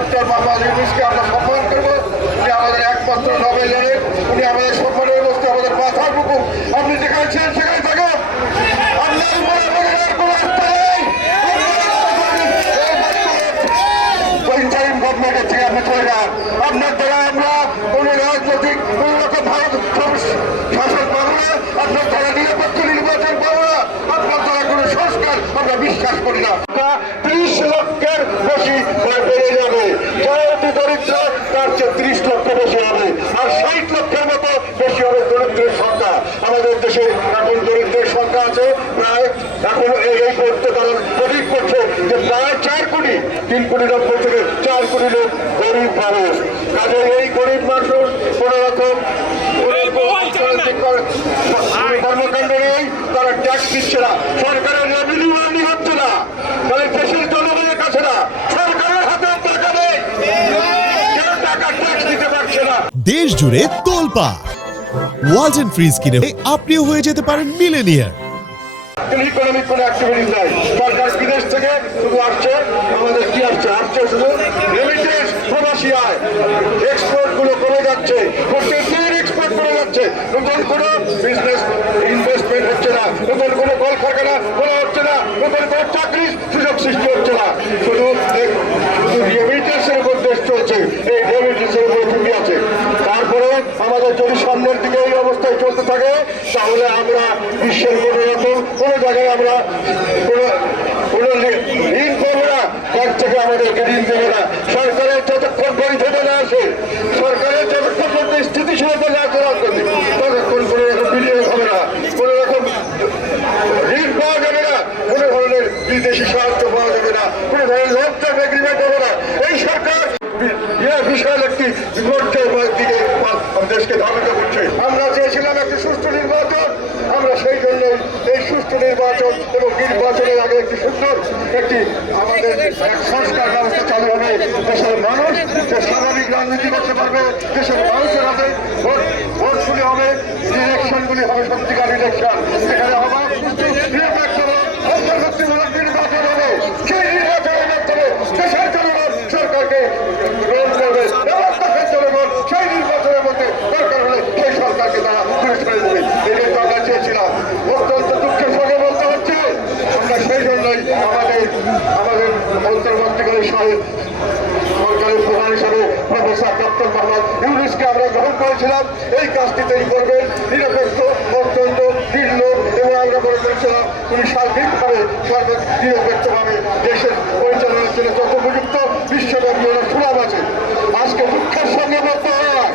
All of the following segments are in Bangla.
ডক্টর মোহাম্মদ ইউনূসকে আমরা সম্মান করবো। উনি আমাদের একমাত্র নোবেল laureate, উনি আমাদের সম্মানের বস্তু, আমাদের মাথার বুকুর। আপনি যেখানে ছিলেন সেখানে থাকুন। গভর্নমেন্টের থেকে আপনি চলে যান। আপনার দ্বারা আমরা কোনো রাজনৈতিক কোনো রকম ভারত শাসন পাবো না, আপনার দ্বারা নিরপেক্ষ নির্বাচন পাবো না, আপনার দ্বারা কোনো সংস্কার আমরা বিশ্বাস করি না। 30 লক্ষের বেশি বেড়ে যাবে, যারা অতি দরিদ্র তার চেয়ে 30 লক্ষ বেশি হবে, আর 60 লক্ষের মতো বেশি হবে দরিদ্রের সংখ্যা। আমাদের দেশে এখন দরিদ্রের সংখ্যা আছে প্রায়, এখন এই করতে তারা প্রতীক করছে যে প্রায় 4 কোটি, 3 কোটি 90 থেকে 4 কোটি লোক গরিব মানুষ। কাজে এই গরিব মানুষ কোন রকম কর্মকাণ্ড নেই, তারা ট্যাক্স দিচ্ছে না, সরকারের রেভিনিউ আর্নিং হচ্ছে না, তাহলে দেশের জনগণের কাছে না, সরকারের হাতে টাকা নেই, কেউ টাকা ট্যাক্স দিতে পারছে না। দেশ জুড়ে তোলপাড় ওয়ালটন ফ্রিজ কিনে আপনিও হয়ে যেতে পারেন মিলেনিয়ার। ইকোনমিক কোনো অ্যাক্টিভিটিস নাই, সরকার বিদেশ থেকে শুধু আসছে, আমাদের কি আসছে শুধু রেমিটেন্স, প্রবাসী আয়, এক্সপোর্ট গুলো কমে যাচ্ছে, প্রত্যেকের এক্সপোর্ট কমে যাচ্ছে, নতুন কোনো বিজনেস ইনভেস্টমেন্ট হচ্ছে না, নতুন কোনো কলকারখানা খোলা হচ্ছে না, নতুন কোনো চাকরির সুযোগ সৃষ্টি হচ্ছে না, শুধু রেমিটেন্সের উপর দেশ চলছে, এই রেমিটেন্সের উপর ঝুঁকি আছে। তারপরে আমাদের যদি সামনের দিকে এই অবস্থায় চলতে থাকে তাহলে আমরা বিশ্বের কোনো জায়গায় আমরা কোনো ঋণ করবো না, ব্যাংক থেকে আমাদেরকে ঋণ দেবে না, সরকারের যতক্ষণ পরিষদে না আসে, সরকারের যতক্ষণ পর্যন্ত স্থিতিশীলতা না করা করবে ততক্ষণ কোনো রকম বিনিয়োগ হবে না, কোনো রকম ঋণ পাওয়া যাবে না, কোনো ধরনের বিদেশি সাহায্য পাওয়া যাবে না, কোনো ধরনের লং টার্ম এগ্রিমেন্ট হবে না। এই সরকার বিশাল একটি বিপর্যয়ের দিকে দেশকে ধাবিত করছে। আমরা চেয়েছিলাম একটি সুষ্ঠু নির্বাচন, আমরা সেই জন্য এই সুষ্ঠু নির্বাচন এবং নির্বাচনের আগে একটি সুন্দর একটি আমাদের সংস্কার ব্যবস্থা চালু হবে, দেশের মানুষ স্বাভাবিক রাজনীতি করতে পারবে, দেশের মানুষের হাতে ভোটগুলি হবে, ইলেকশনগুলি হবে সত্যিকার ইলেকশন, সেখানে অবাধ সুষ্ঠু নিরপেক্ষ অন্তর্ভুক্তিমূলক নির্বাচন হবে। সেই নির্বাচনের মাধ্যমে দেশের জনগণ সরকারকে গ্রহণ করবে, জনগণ সেই নির্বাচনের মধ্যে দরকার হলে সেই সরকারকে তারা ফিরে করে দেবে। এটাই তো আমরা চেয়েছিলাম। অত্যন্ত দুঃখের সঙ্গে বলতে হচ্ছে, আমরা সেই জন্যই আমাদের অন্তর্বর্তীকালীন সরকারের প্রধান হিসাবে প্রফেসর ডক্টর মোহাম্মদ ইউনূসকে আমরা গ্রহণ করেছিলাম। এই কাজটি তিনি করবেন নিরপেক্ষ, অত্যন্ত নির্লোভ, এবং আমরা মনে করেছিলাম তিনি সার্বিকভাবে নিরপেক্ষভাবে দেশের পরিচালনার জন্য যত উপযুক্ত বিশ্বব্যাপী ওনার সুনাম আছে। আজকে দুঃখের সঙ্গে বলতে হয়,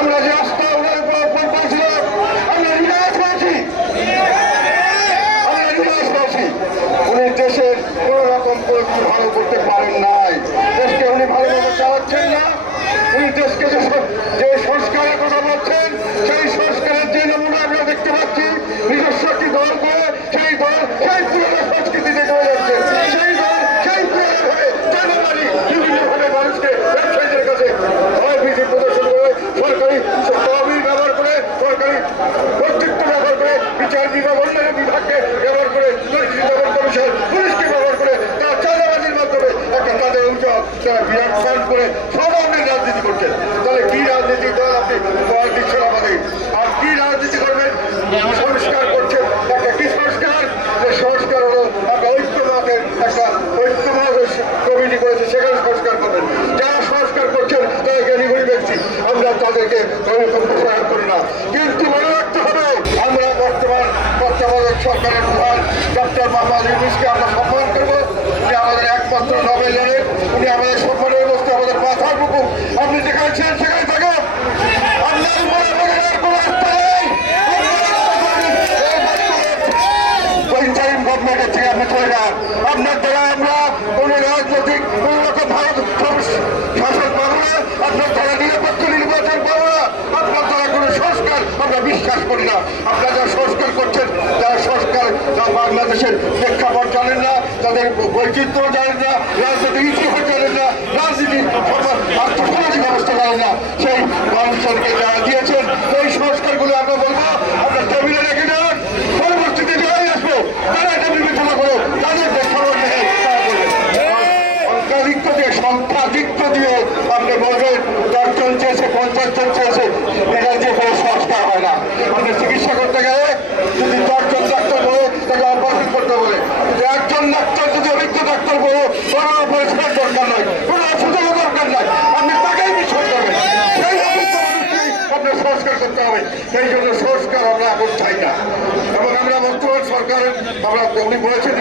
আমরা যে আস্থা ওনার উপর অর্পণ করেছিলাম, আমরা নিরাশ হয়েছি। উনি দেশের কোন রকম ভালো করতে পারেন নাই, দেশকে উনি ভালোভাবে চালাচ্ছেন না। উনি দেশকে যে সংস্কারের কথা বলছেন, সেই সংস্কারের যে নমুনা আমরা দেখতে পাচ্ছি, নিজস্ব একটি দল করে সেই দল সেই পুরনো সংস্কৃতিতে চলে যাচ্ছে, সেই দল সেই পুরনো হয়ে জনগণই বিভিন্নভাবে মানুষকে ব্যবসায়ীদের কাছে ভয়ভীতি প্রদর্শন করে, সরকারি তহবিল ব্যবহার করে, সরকারি কর্তৃত্ব ব্যবহার করে, বিচার বিভাগ অন্যান্য বিভাগকে ব্যবহার করে, কমিশন পুলিশকে ব্যবহার করে, তারা চাঁদাবাজির মাধ্যমে একটা তাদের অভিযোগ তারা বিরাট ফান্ড করে সমানের রাজনীতি করছেন। তাহলে কি রাজনীতি দল আপনি পাওয়ার দিচ্ছেন আমাদের? আর কি রাজনীতি করবেন? সংস্কার করছেন, একটা কি সংস্কার? যে সংস্কার হলো একটা ঐক্যমতের একটা ঐক্যমত কমিটি করেছে, সেখানে সংস্কার করবেন। যারা সংস্কার করছেন তারা জ্ঞানীগুলি ব্যক্তি, আমরা তাদেরকে প্রসার করি না। কিন্তু মনে রাখতে হবে, আমরা বর্তমান তত্ত্বাবধায়ক সরকারের প্রধান ডক্টর মোহাম্মদ ইউনূসকে আমরা সম্মান করবো। উনি আমাদের একমাত্র নোবেল laureate, উনি আমাদের সম্মানের বস্তু, আমাদের মাথার বুকুর। আপনি যেখানে ছিলেন সেখানে থাকুন। গভর্নমেন্টের থেকে আপনি চলে যান। আপনার দ্বারা আমরা কোনো রাজনৈতিক কোনো রকম ভারত শাসন পাবো না, আপনার দ্বারা নিরপেক্ষ নির্বাচন পাবো না, আপনার দ্বারা কোনো সংস্কার আমরা বিশ্বাস করি না। আপনারা যারা সংস্কার করছেন, যারা সংস্কার বাংলাদেশের প্রেক্ষাপট জানেন না, তাদের বৈচিত্র্য জানেন না, রাজনৈতিক ইতিহাস জানেন না, রাজনীতির আর্থসামাজিক অবস্থা জানেন না, সেই মানুষজনকে যারা দিয়েছেন সেই সংস্কারগুলো আমরা বলবো আপনার টেবিলে রেখে দেন, পরবর্তীতে যারাই আসবো তারা এটা বিবেচনা করো, তাদের দেশ অঙ্কাধিক্য দেশ সংখ্যাধিক্য দিয়ে আপনি বলবেন 10 জন চেয়েছে 50 জন চেয়েছে, এটা দিয়ে কোনো সংস্কার হয় না। আপনি চিকিৎসা করতে গেলে যদি 10 জন ডাক্তার বলে তাকে অপারেশন করতে বলে, একজন ডাক্তার যদি অভিজ্ঞ ডাক্তার বলে কোনো অপারেশনের দরকার নয়, কোনো ওষুধেরও দরকার নাই, আপনি তাকেই বিশ্বাস করবেন। সেই অভিজ্ঞ মানুষকেই আপনার সংস্কার করতে হবে। সেই জন্য সংস্কার আমরা এখন চাই না। এবং আমরা বর্তমান সরকারের আমরা উনি বলেছেন,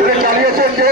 উনি জানিয়েছেন যে